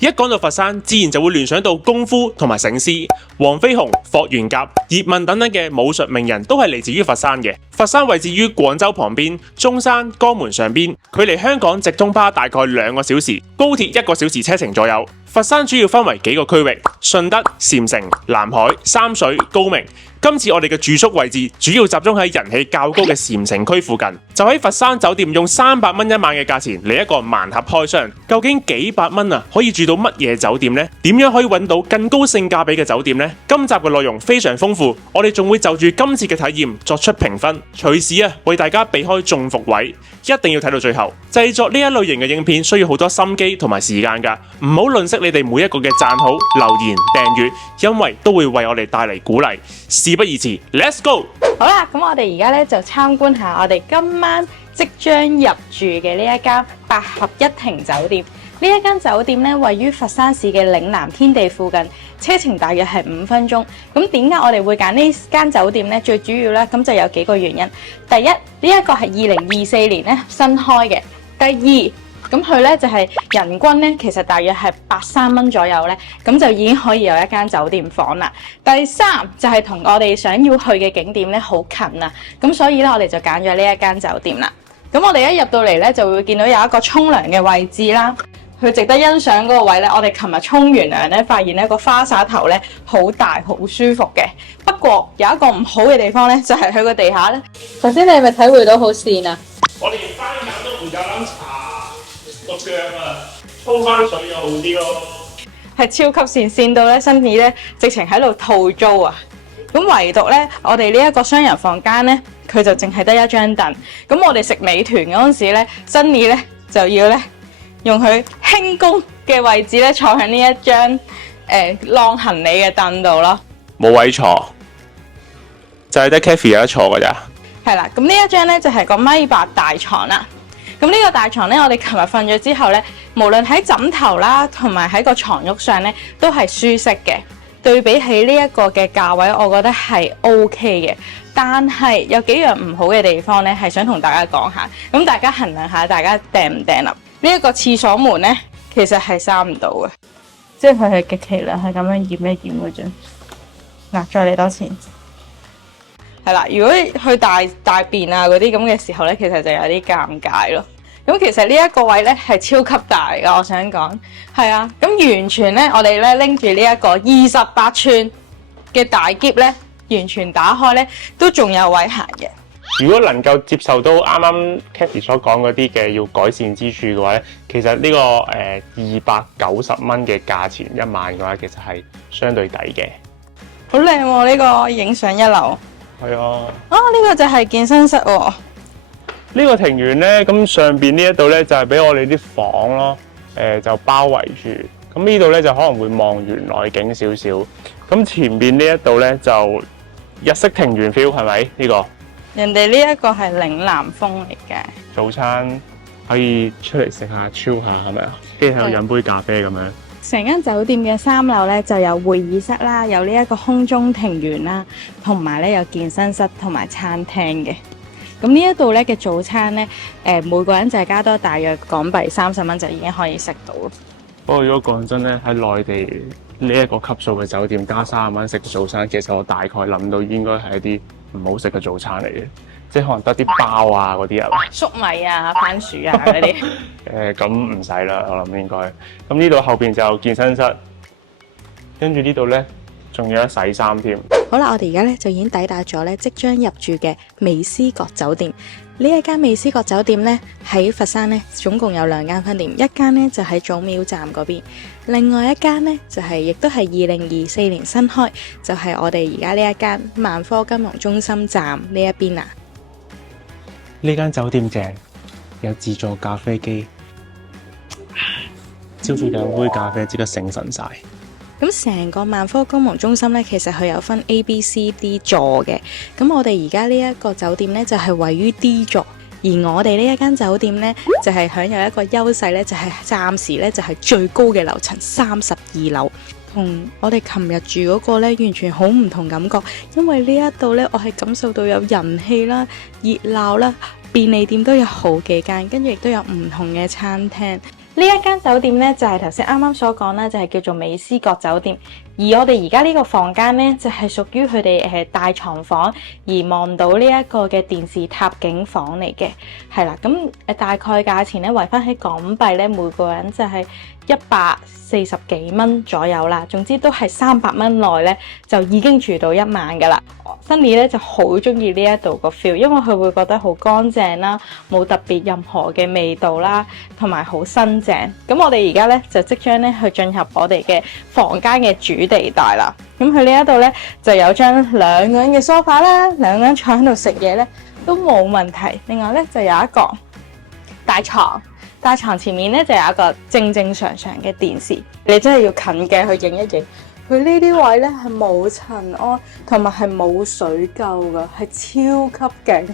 一講到佛山，自然就會聯想到功夫同埋醒獅。黃飛鴻、霍元甲、葉問等等嘅武術名人都係嚟自於佛山嘅。佛山位置於廣州旁邊，中山、江門上邊，距離香港直通巴大概2個小時，高鐵1個小時車程左右。佛山主要分為幾個區域：順德、禪城、南海、三水、高明。今次我哋嘅住宿位置主要集中喺人氣較高嘅禪城區附近，就喺佛山酒店用300蚊一晚嘅價錢嚟一個盲盒開箱。究竟幾百蚊啊可以住到乜嘢酒店呢？點樣可以揾到更高性價比嘅酒店呢？今集嘅內容非常豐富，我哋仲會就住今次嘅體驗作出評分，隨時為大家避開中伏位，一定要睇到最後。製作呢一類型嘅影片需要好多心機同埋時間㗎，唔好吝嗇你哋每一個嘅讚好、留言、訂閱，因為都會為我哋帶嚟鼓勵。事不宜遲 ，Let's go！ 好啦，咁我哋而家咧就參觀下我哋今晚即將入住嘅呢一間8合1亭酒店。呢一間酒店咧位於佛山市嘅嶺南天地附近，車程大約係5分鐘。咁點解我哋會揀呢間酒店呢？最主要咧咁就有幾個原因。第一，呢一個係2024年咧新開嘅。第二，咁佢咧就係人均咧，其實大約係83蚊左右咧，咁就已經可以有一間酒店房啦。第三就係同我哋想要去嘅景點咧好近啊，咁所以咧我哋就揀咗呢一間酒店啦。咁我哋一入到嚟咧就會見到有一個沖涼嘅位置啦，佢值得欣賞嗰個位咧，我哋琴日沖完涼咧，發現咧個花灑頭咧好大好舒服嘅。不過有一個唔好嘅地方咧，就係佢個地下咧。頭先你係咪體會到好跣啊？我連番梘都唔夠膽搽個腳啊，沖翻水又好啲咯。係超級跣到咧，新意咧直情喺度吐租啊！咁唯獨咧，我哋呢一個雙人房間咧，佢就淨係得一張凳。咁我哋食美團嗰陣時咧，新意咧就要咧用佢輕功嘅位置咧坐喺呢一張晾行李嘅凳度咯。冇位坐，就係得 Kathy 有得坐㗎咋。係啦，咁呢一張咧就係個1.8米大床啦。咁呢個大床咧，我哋琴日瞓咗之後咧，無論喺枕頭啦，同埋喺個床褥上咧，都係舒適嘅。對比起呢一個嘅價位，我覺得係 OK 嘅。但係有幾樣唔好嘅地方咧，係想同大家講下。咁大家衡量下，大家訂唔訂啦？呢一個廁所門咧，其實係閂唔到嘅，即係佢係極其量係咁樣掩一掩嘅啫。嗱，再嚟多次。係啦，如果去大便啊嗰啲咁嘅時候咧，其實就有啲尷尬咯。咁其實呢一個位咧係超級大噶，我想講係啊。咁完全咧，我哋咧拎住呢一個28寸嘅大篋咧，完全打開咧都仲有位行嘅。如果能夠接受到啱啱 Kathy 所講嗰啲嘅要改善之處嘅話咧，其實呢個290蚊嘅價錢一晚嘅話，其實係相對抵嘅。好靚喎！呢個影相一流。係啊。呢個就係健身室喎。呢個庭園咧，咁上邊呢一度咧就係俾我哋啲房咯，就包圍住。咁呢度咧就可能會望園內景少少。咁前邊呢一度咧就日式庭園 feel 係咪呢個？人哋呢一個係嶺南風嚟嘅。早餐可以出嚟食下 chill 下係咪啊？跟住喺度飲杯咖啡咁樣。成間酒店嘅3樓咧就有會議室啦，有呢一個空中庭園啦，同埋咧有健身室同埋餐廳嘅。咁呢一度咧嘅早餐咧，每個人就係加多大約港幣30蚊就已經可以食到咯。不過如果講真咧，喺內地呢一個級數嘅酒店加30蚊食早餐，其實我大概諗到應該係一啲唔好食嘅早餐嚟嘅，即係可能得啲包啊嗰啲啊，粟米啊、番薯啊嗰啲。咁唔使啦，我諗應該。咁呢度後邊就有健身室，跟住呢度咧仲有得洗衫添。好啦，我哋而家咧就已經抵達咗咧即將入住嘅美思閣酒店。呢一間美思閣酒店咧喺佛山咧總共有2間分店，一間咧就喺祖廟站嗰邊，另外一間咧就係亦都係2024年新開，就係我哋而家呢一間萬科金融中心站呢一邊啊。呢間酒店正，有自助咖啡機，朝早飲杯咖啡即刻醒神晒。咁成個萬科金融中心咧，其實佢有分 A、B、C、D 座嘅。咁我哋而家呢一個酒店咧，就係位於 D 座，而我哋呢一間酒店咧，就係享有一個優勢咧，就係暫時咧就係最高嘅樓層32樓，同我哋琴日住嗰個咧完全好唔同感覺。因為呢一度咧，我係感受到有人氣啦、熱鬧啦，便利店都有好幾間，跟住亦都有唔同嘅餐廳。呢一間酒店咧就係頭先啱啱所講啦，就係叫做美思閣酒店。而我哋而家呢個房間咧就係屬於佢哋大床房，而望到呢一個嘅電視塔景房嚟嘅，係啦。咁大概價錢咧，圍翻喺港幣咧，每個人就係140幾蚊左右啦。總之都係300蚊內咧就已經住到1晚噶啦。Sunny 咧就好中意呢一度個 feel， 因為佢會覺得好乾淨啦，冇特別任何嘅味道啦，同埋好新淨。咁我哋而家咧就即將咧去進入我哋嘅房間嘅主地帶啦。咁佢呢一度咧就有張2個人嘅 sofa 啦，2個人坐喺度食嘢咧都冇問題。另外咧就有一個大床，大床前面咧就有一個正常嘅電視，你真係要近嘅去影一影。佢呢啲位咧係冇塵埃，同埋係冇水垢噶，係超級勁。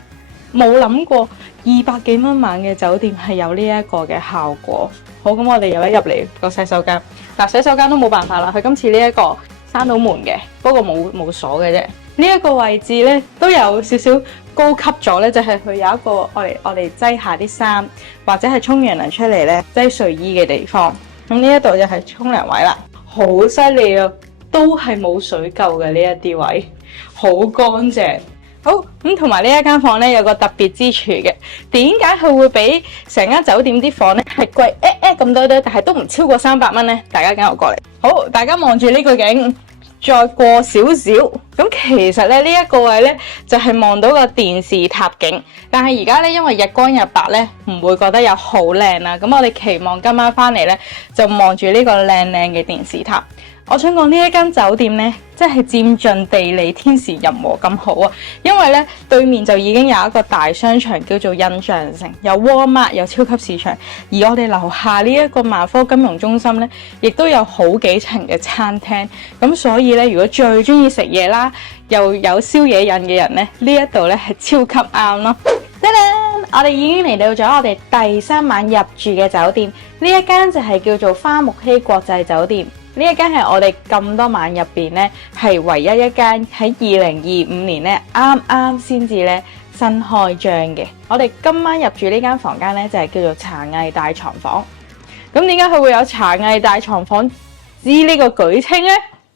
冇諗過200幾蚊晚嘅酒店係有呢一個嘅效果。好，咁我哋又一入嚟個洗手間。嗱，洗手間都冇辦法啦，佢今次呢一個閂到門嘅，不過冇鎖嘅啫。呢一個位置咧都有少少高級咗咧，就係佢有一個我哋擠下啲衫或者係沖完涼出嚟咧擠睡衣嘅地方。咁呢一度就係沖涼位啦。好犀利啊！都係冇水垢嘅呢一啲位，好乾淨。好，咁同埋呢一間房咧有個特別之處嘅，點解佢會比成間酒店啲房咧係貴咁多，但係都唔超過300蚊咧？大家跟我過嚟。好，大家望住呢個景，再過少少，咁其實咧呢一個位咧就係望到個電視塔景，但係而家咧因為日光日白咧唔會覺得有好靚啦。咁我哋期望今晚翻嚟咧就望住呢個靚嘅電視塔。我想講呢一間酒店呢，真係佔盡地理天時人和咁好啊！因為呢對面就已經有一個大商場叫做印象城，有 Walmart， 有超級市場，而我哋樓下呢一個萬科金融中心呢，亦都有好幾層嘅餐廳。咁所以呢，如果最中意食嘢啦，又有宵夜癮嘅人呢，呢一度呢係超級啱咯。噔噔，我哋已經嚟到咗我哋第3晚入住嘅酒店，呢一間就係叫做花木禧國際酒店。呢一間係我哋咁多晚入邊咧，係唯一一間喺2025年咧啱先至咧新開張嘅。我哋今晚入住呢間房間咧，就係叫做茶藝大床房。咁點解佢會有茶藝大床房之呢個舉稱咧？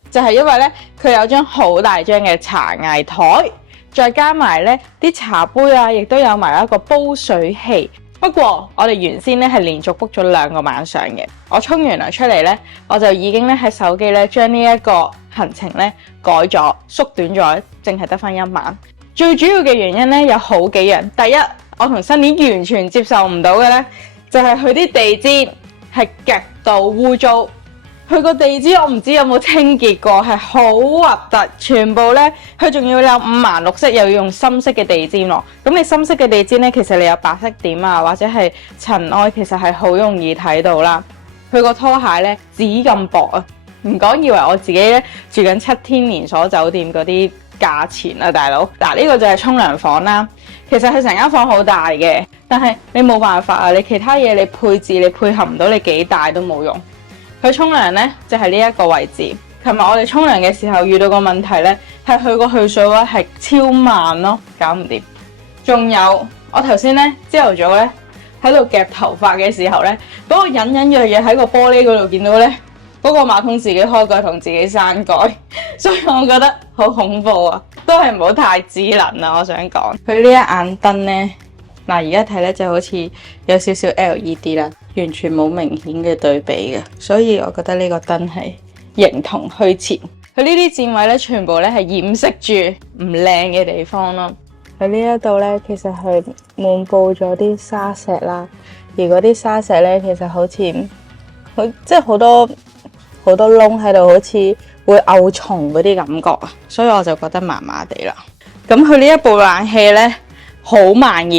就係因為咧佢有張好大張嘅茶藝台，再加埋咧啲茶杯啊，亦都有埋一個煲水器。不過我哋原先咧係連續 book 咗2個晚上嘅，我沖完涼出嚟咧，我就已經咧喺手機咧將呢一個行程咧改咗，縮短咗，淨係得翻1晚。最主要嘅原因咧有好幾樣，第一，我同Sunny完全接受唔到嘅咧，就係佢啲地氈係極度污糟。佢個地氈我唔知有冇清潔過，係好核突，全部咧佢仲要有5顏6色，又要用深色嘅地氈咯。咁你深色嘅地氈咧，其實你有白色點啊，或者係塵埃，其實係好容易睇到啦。佢個拖鞋咧紙咁薄啊，唔講以為我自己咧住緊7天連鎖酒店嗰啲價錢啊，大佬。嗱，呢個就係沖涼房啦。其實佢成間房好大嘅，但係你冇辦法啊，你其他嘢你配置你配合唔到，你幾大都冇用。佢沖涼咧就係呢一個位置。琴日我哋沖涼嘅時候遇到個問題咧，係佢個去水位係超慢咯，搞唔掂。仲有我頭先咧朝頭早咧喺度夾頭髮嘅時候咧，俾我隱隱約約喺個玻璃嗰度見到咧，嗰個馬桶自己開蓋同自己閂蓋，所以我覺得好恐怖啊！都係唔好太智能啊！我想講佢呢一眼燈咧，嗱而家睇咧就好似有少少 LED 啦。完全冇明顯嘅對比嘅，所以我覺得呢個燈係形同虛設。佢呢啲墊位咧，全部咧係掩飾住唔靚嘅地方咯。喺呢一度咧，其實係滿佈咗啲沙石啦，而嗰啲沙石咧，其實好似即係好多窿喺度，好似會漚蟲嗰啲感覺啊，所以我就覺得麻麻地啦。咁佢呢一部冷氣咧，好慢熱，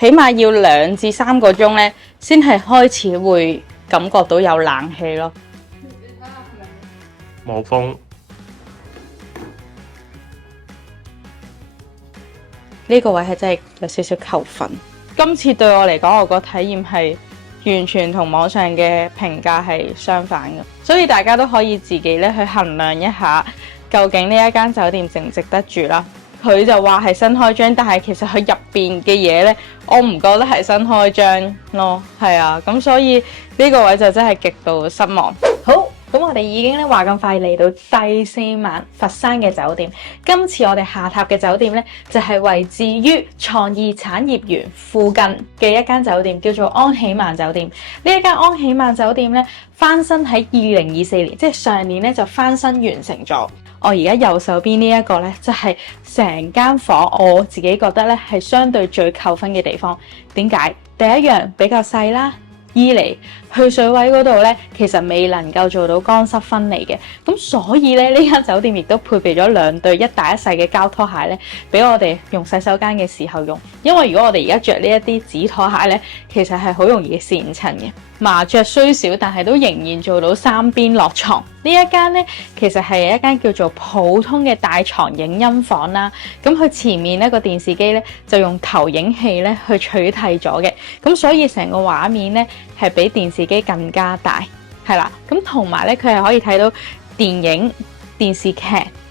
起碼要2至3個鐘咧，先係開始會感覺到有冷氣咯。冇風。呢個位係真係有少少扣分。今次對我嚟講，我個體驗係完全同網上嘅評價係相反嘅，所以大家都可以自己咧去衡量一下，究竟呢一間酒店值唔值得住啦。佢就話係新開張，但係其實佢入邊嘅嘢呢，我唔覺得係新開張咯。係啊，咁所以呢個位就真係極度失望。好。咁我哋已經咧話咁快嚟到第4晚佛山嘅酒店。今次我哋下榻嘅酒店咧就係位置於創意產業園附近嘅一間酒店，叫做安喜萬酒店。呢一間安喜萬酒店咧翻新喺2024年，即係上年咧就翻新完成咗。我而家右手邊呢一個咧，就係成間房我自己覺得咧係相對最扣分嘅地方。點解？第一樣比較細啦。二嚟去水位嗰度咧，其實未能夠做到乾濕分離嘅，咁所以咧呢間酒店亦都配備咗2對一大一細嘅膠拖鞋咧，俾我哋用洗手間嘅時候用。因為如果我哋而家着呢一啲紙拖鞋咧，其實係好容易跣親嘅。麻雀雖小，但係都仍然做到3邊落床。呢一間咧，其實係一間叫做普通嘅大床影音房啦。咁佢前面呢個電視機咧就用投影器咧去取替咗嘅，咁所以成個畫面咧係比電視機更加大，係啦。咁同埋咧，佢係可以睇到電影、電視劇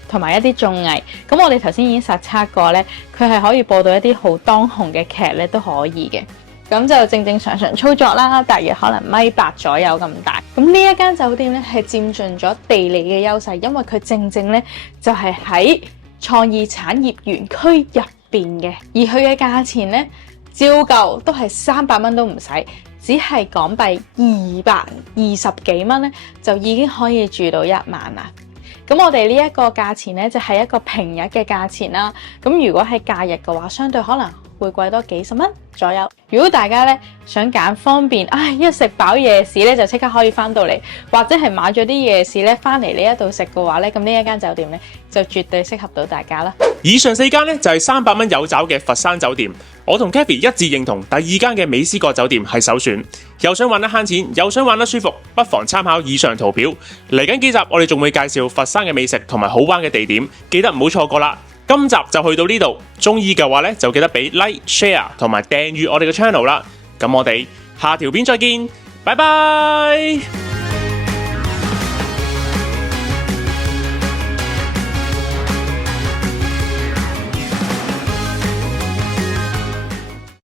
同埋一啲綜藝。咁我哋頭先已經實測過咧，佢係可以播到一啲好當紅嘅劇咧都可以嘅。咁就正常操作啦，大約可能1.8米左右咁大。咁呢一間酒店咧係佔盡咗地理嘅優勢，因為佢正咧就係喺創意產業園區入邊嘅，而佢嘅價錢咧照舊都係300蚊都唔使，只係港幣220幾蚊咧就已經可以住到1晚啦。咁我哋呢一個價錢咧就係一個平日嘅價錢啦。咁如果係假日嘅話，相對可能會貴多幾十蚊左右。如果大家咧想揀方便，一食飽夜市咧就即刻可以翻到嚟，或者係買咗啲夜市咧翻嚟呢一度食嘅話咧，咁呢一間酒店咧就絕對適合到大家啦。以上4間咧就係300蚊有找嘅佛山酒店，我同 Kathy 一致認同第2間嘅美思閣酒店係首選。又想玩得慳錢，又想玩得舒服，不妨參考以上圖表。嚟緊幾集我哋仲會介紹佛山嘅美食同埋好玩嘅地點，記得唔好錯過啦。今集就去到呢度，中意嘅話咧就記得俾 like、share 同埋訂閱我哋嘅 channel 啦。咁我哋下條片再見，拜拜。